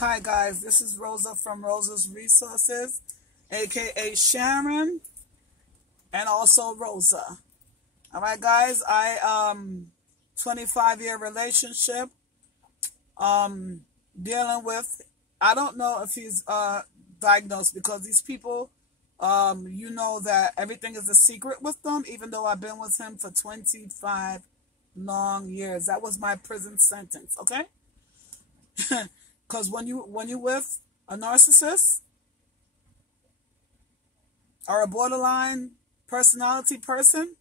Hi guys, this is Rosa from Rosa's Resources, aka Sharon, and also Rosa. All right guys, 25-year relationship, dealing with, I don't know if he's diagnosed, because these people, you know that everything is a secret with them, even though I've been with him for 25 long years. That was my prison sentence, okay? Because when you with a narcissist or a borderline personality person,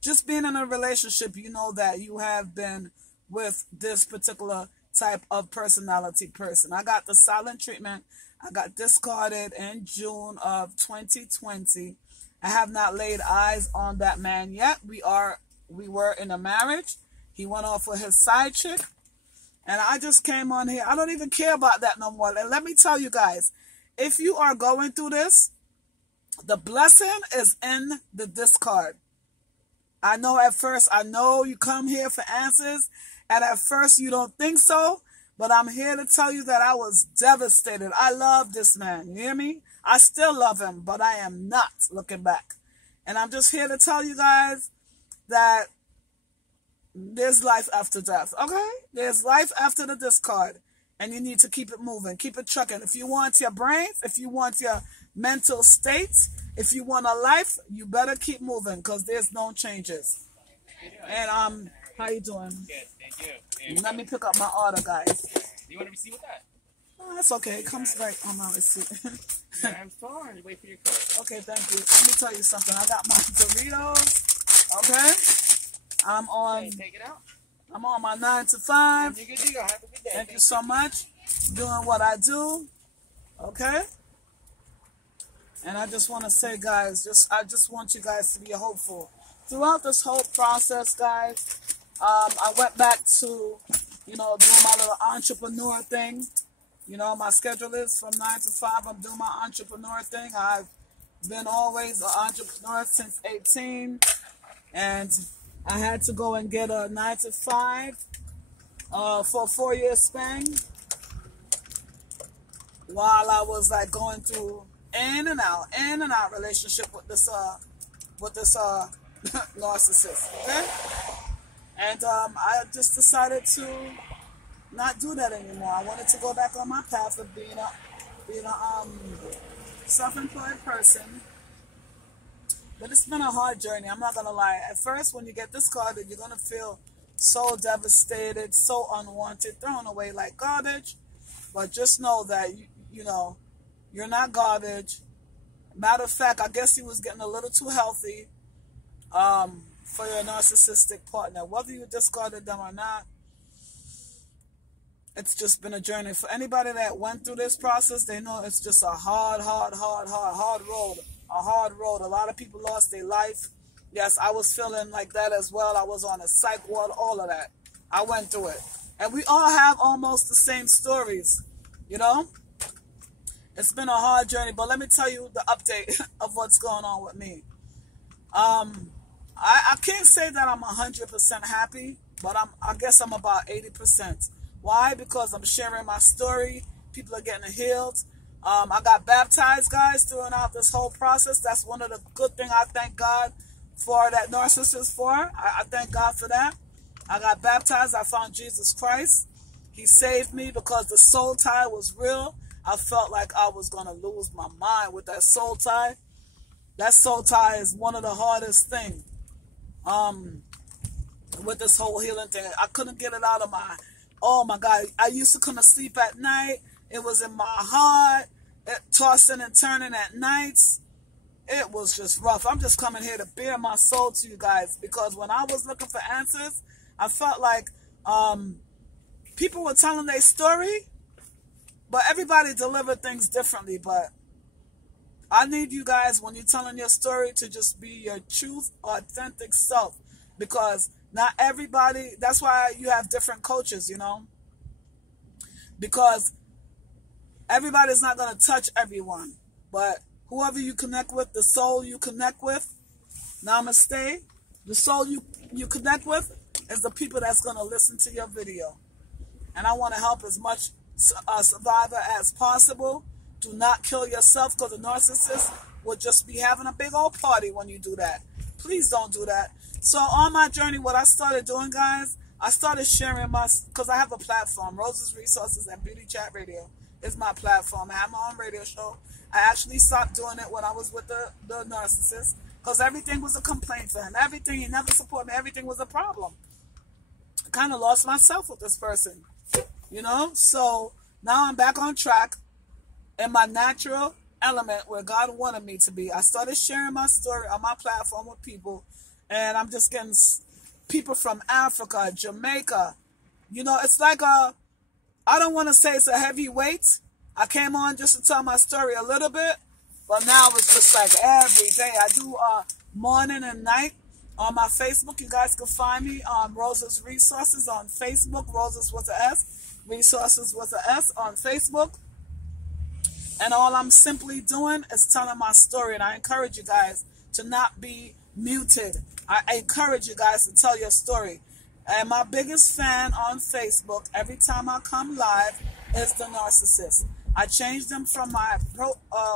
just being in a relationship, you know that you have been with this particular type of personality person. I got the silent treatment. I got discarded in June of 2020. I have not laid eyes on that man yet. We were in a marriage. He went off with his side chick. And I just came on here. I don't even care about that no more. And let me tell you guys, if you are going through this, the blessing is in the discard. I know at first, I know you come here for answers, and at first you don't think so, but I'm here to tell you that I was devastated. I love this man. You hear me? I still love him, but I am not looking back. And I'm just here to tell you guys that there's life after death, okay? There's life after the discard, and you need to keep it moving, keep it trucking. If you want your brains, if you want your mental states, if you want a life, you better keep moving, because there's no changes. And how you doing? Good, thank you. Let me pick up my order, guys. Do you want a receipt with that? Oh, that's okay. It comes right on my receipt. Yeah, I'm sorry. Wait for your code. Okay, thank you. Let me tell you something. I got my Doritos, okay? Okay, take it out. I'm on my 9 to 5. You're good to go. Have a good day. Thank you so much. Doing what I do. Okay? And I just want to say, guys, I just want you guys to be hopeful. Throughout this whole process, guys, I went back to, doing my little entrepreneur thing. My schedule is from 9 to 5. I'm doing my entrepreneur thing. I've been always an entrepreneur since 18. And I had to go and get a 9 to 5 for a 4-year span while I was like going through in and out relationship with this narcissist. Okay, and I just decided to not do that anymore. I wanted to go back on my path of being a self-employed person. But it's been a hard journey, I'm not going to lie. At first, when you get discarded, you're going to feel so devastated, so unwanted, thrown away like garbage. But just know that, you're not garbage. Matter of fact, I guess he was getting a little too healthy for your narcissistic partner. Whether you discarded them or not, it's just been a journey. For anybody that went through this process, they know it's just a hard road. A hard road. A lot of people lost their life. Yes, I was feeling like that as well. I was on a psych ward, all of that. I went through it. And we all have almost the same stories, It's been a hard journey, but let me tell you the update of what's going on with me. I can't say that I'm 100% happy, but I guess I'm about 80%. Why? Because I'm sharing my story. People are getting healed. I got baptized, guys, throughout this whole process. That's one of the good things I thank God for that narcissist for. I thank God for that. I got baptized. I found Jesus Christ. He saved me because the soul tie was real. I felt like I was going to lose my mind with that soul tie. That soul tie is one of the hardest things with this whole healing thing. I couldn't get it out of oh my God. I used to couldn't sleep at night. It was in my heart, tossing and turning at nights. It was just rough. I'm just coming here to bare my soul to you guys, because when I was looking for answers, I felt like people were telling their story, but everybody delivered things differently. But I need you guys, when you're telling your story, to just be your truth, authentic self, because not everybody, that's why you have different coaches, because everybody's not going to touch everyone, but whoever you connect with, the soul you connect with, namaste, the soul you connect with is the people that's going to listen to your video. And I want to help as much survivor as possible. Do not kill yourself, because the narcissist will just be having a big old party when you do that. Please don't do that. So on my journey, what I started doing, guys, I started sharing because I have a platform, Rose's Resources and Beauty Chat Radio is my platform. I have my own radio show. I actually stopped doing it when I was with the narcissist, because everything was a complaint for him. Everything, he never supported me. Everything was a problem. I kind of lost myself with this person, you know? So now I'm back on track in my natural element where God wanted me to be. I started sharing my story on my platform with people, and I'm just getting people from Africa, Jamaica. You know, it's like I don't want to say it's a heavy weight. I came on just to tell my story a little bit, but now it's just like every day. I do morning and night on my Facebook. You guys can find me on Rose's Resources on Facebook. Rose's with an S. Resources with an S on Facebook. And all I'm simply doing is telling my story. And I encourage you guys to not be muted. I encourage you guys to tell your story. And my biggest fan on Facebook, every time I come live, is the narcissist. I changed him from my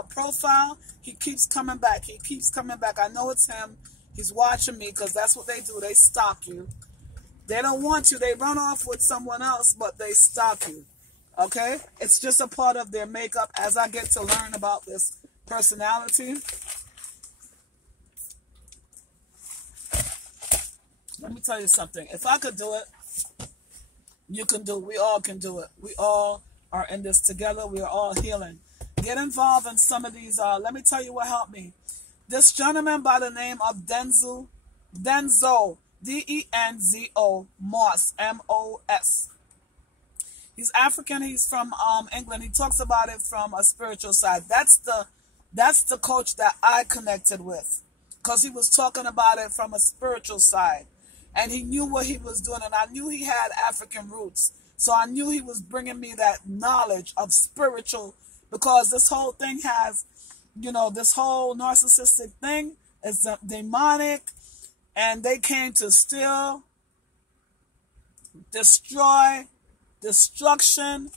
profile. He keeps coming back. He keeps coming back. I know it's him. He's watching me, because that's what they do. They stalk you. They don't want you. They run off with someone else, but they stalk you. Okay? It's just a part of their makeup as I get to learn about this personality. Let me tell you something. If I could do it, you can do it. We all can do it. We all are in this together. We are all healing. Get involved in some of these. Let me tell you what helped me. This gentleman by the name of Denzo, D-E-N-Z-O, Moss, M-O-S. He's African. He's from England. He talks about it from a spiritual side. That's the coach that I connected with, because he was talking about it from a spiritual side. And he knew what he was doing, and I knew he had African roots. So I knew he was bringing me that knowledge of spiritual, because this whole thing has, you know, this whole narcissistic thing is demonic, and they came to steal, destroy, destruction,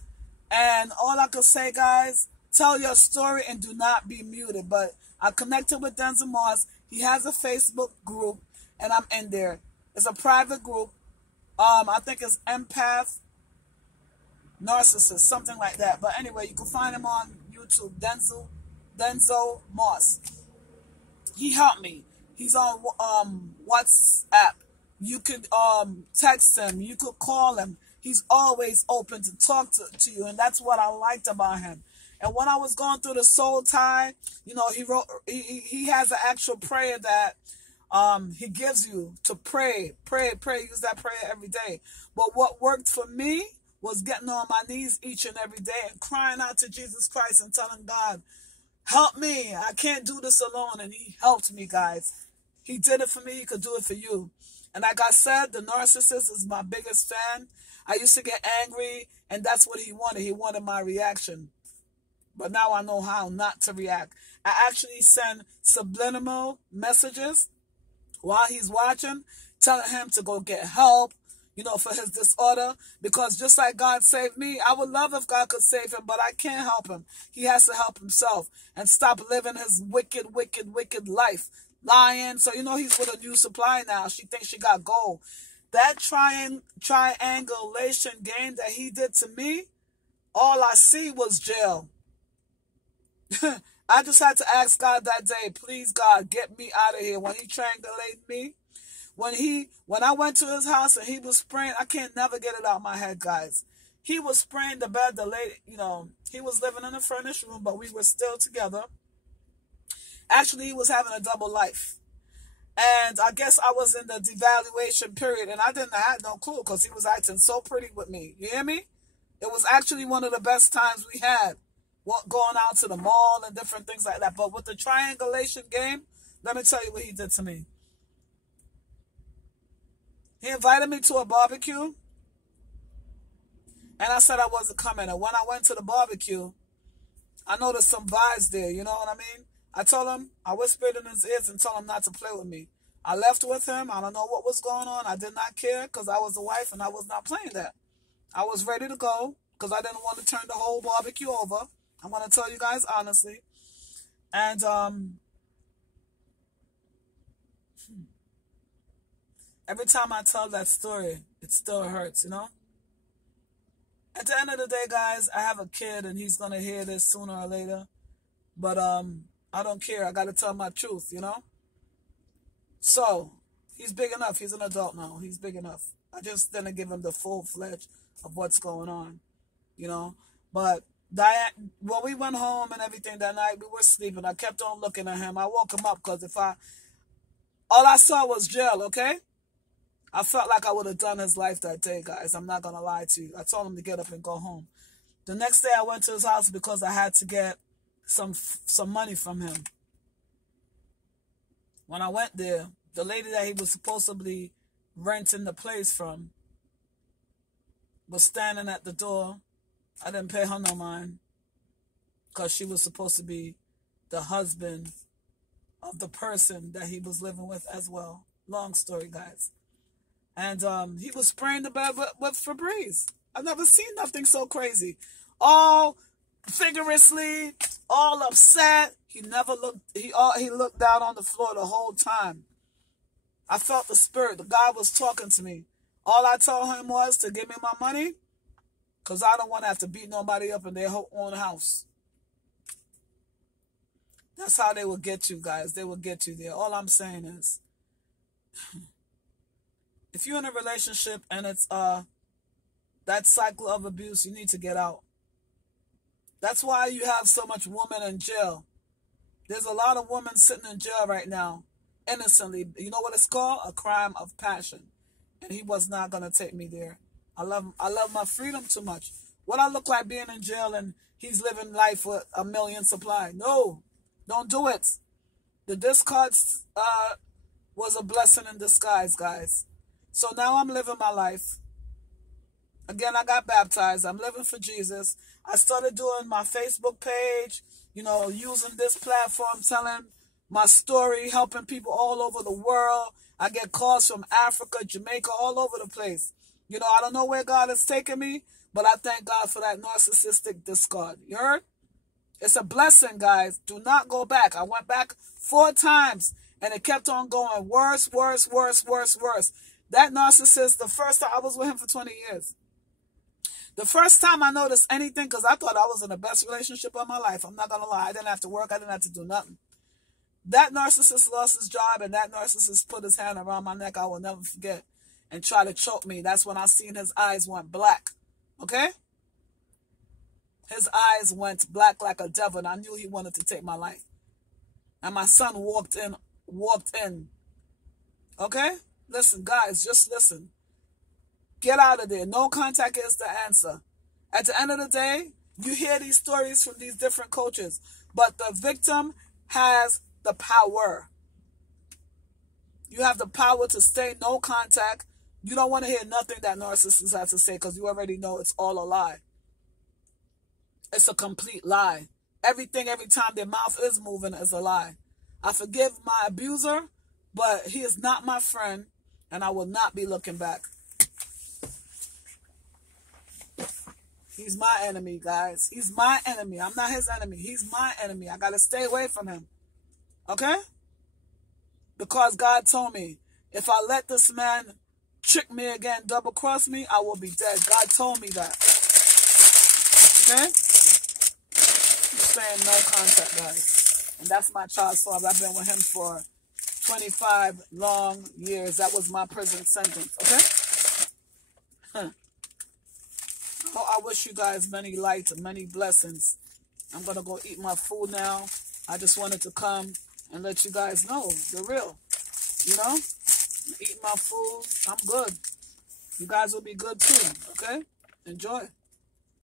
and all I could say, guys, tell your story and do not be muted. But I connected with Denzel Moss. He has a Facebook group, and I'm in there. It's a private group. I think it's Empath Narcissist, something like that. But anyway, you can find him on YouTube, Denzel Moss. He helped me. He's on WhatsApp. You could text him. You could call him. He's always open to talk to you, and that's what I liked about him. And when I was going through the soul tie, you know, he has an actual prayer that he gives you to pray, use that prayer every day. But what worked for me was getting on my knees each and every day and crying out to Jesus Christ and telling God, help me, I can't do this alone. And he helped me, guys. He did it for me, he could do it for you. And like I said, the narcissist is my biggest fan. I used to get angry, and that's what he wanted. He wanted my reaction. But now I know how not to react. I actually send subliminal messages while he's watching, telling him to go get help, you know, for his disorder. Because just like God saved me, I would love if God could save him, but I can't help him. He has to help himself and stop living his wicked, wicked, wicked life. Lying. So, you know, he's with a new supply now. She thinks she got gold. That triangulation game that he did to me, all I see was jail. I just had to ask God that day, please, God, get me out of here. When he triangulated me, when I went to his house and he was spraying, I can't never get it out of my head, guys. He was spraying the bed, the lady, you know, he was living in a furnished room, but we were still together. Actually, he was having a double life. And I guess I was in the devaluation period, and I had no clue, because he was acting so pretty with me. You hear me? It was actually one of the best times we had, going out to the mall and different things like that. But with the triangulation game, let me tell you what he did to me. He invited me to a barbecue, and I said I wasn't coming. And when I went to the barbecue, I noticed some vibes there, you know what I mean? I told him, I whispered in his ears and told him not to play with me. I left with him. I don't know what was going on. I did not care, because I was a wife and I was not playing that. I was ready to go. because I didn't want to turn the whole barbecue over. I'm going to tell you guys honestly. And every time I tell that story, it still hurts, you know? At the end of the day, guys, I have a kid and he's going to hear this sooner or later. But I don't care. I got to tell my truth, you know? So, he's big enough. He's an adult now. He's big enough. I just didn't give him the full-fledged of what's going on, you know? But Diane, when we went home and everything that night, we were sleeping. I kept on looking at him. I woke him up because all I saw was jail, okay? I felt like I would have done his life that day, guys. I'm not going to lie to you. I told him to get up and go home. The next day I went to his house because I had to get some money from him. When I went there, the lady that he was supposedly renting the place from was standing at the door. I didn't pay her no mind because she was supposed to be the husband of the person that he was living with as well. Long story, guys. And he was spraying the bed with Febreze. I've never seen nothing so crazy. All vigorously, all upset. He never looked. He looked down on the floor the whole time. I felt the spirit. The guy was talking to me. All I told him was to give me my money, because I don't want to have to beat nobody up in their own house. That's how they will get you, guys. They will get you there. All I'm saying is, if you're in a relationship and it's that cycle of abuse, you need to get out. That's why you have so much women in jail. There's a lot of women sitting in jail right now, innocently. You know what it's called? A crime of passion. And he was not going to take me there. I love my freedom too much. What I look like being in jail and he's living life with a million supply? No, don't do it. The discard was a blessing in disguise, guys. So now I'm living my life. Again, I got baptized. I'm living for Jesus. I started doing my Facebook page, you know, using this platform, telling my story, helping people all over the world. I get calls from Africa, Jamaica, all over the place. You know, I don't know where God is taking me, but I thank God for that narcissistic discard. You heard? It's a blessing, guys. Do not go back. I went back 4 times, and it kept on going worse, worse, worse, worse, worse. That narcissist, the first time I was with him for 20 years. The first time I noticed anything, because I thought I was in the best relationship of my life. I'm not going to lie. I didn't have to work. I didn't have to do nothing. That narcissist lost his job, and that narcissist put his hand around my neck. I will never forget. And try to choke me. That's when I seen his eyes went black. Okay? His eyes went black like a devil, and I knew he wanted to take my life. And my son walked in. Okay? Listen, guys, just listen. Get out of there. No contact is the answer. At the end of the day, you hear these stories from these different cultures, but the victim has the power. You have the power to stay no contact. You don't want to hear nothing that narcissists have to say because you already know it's all a lie. It's a complete lie. Everything, every time their mouth is moving is a lie. I forgive my abuser, but he is not my friend, and I will not be looking back. He's my enemy, guys. He's my enemy. I'm not his enemy. He's my enemy. I got to stay away from him. Okay? Because God told me, if I let this man trick me again, double cross me, I will be dead. God told me that. Okay? I'm saying no contact, guys. And that's my child's father. I've been with him for 25 long years. That was my prison sentence. Okay? Oh, I wish you guys many lights and many blessings. I'm going to go eat my food now. I just wanted to come and let you guys know the real. You know? Eat my food. I'm good. You guys will be good too. Okay? Enjoy.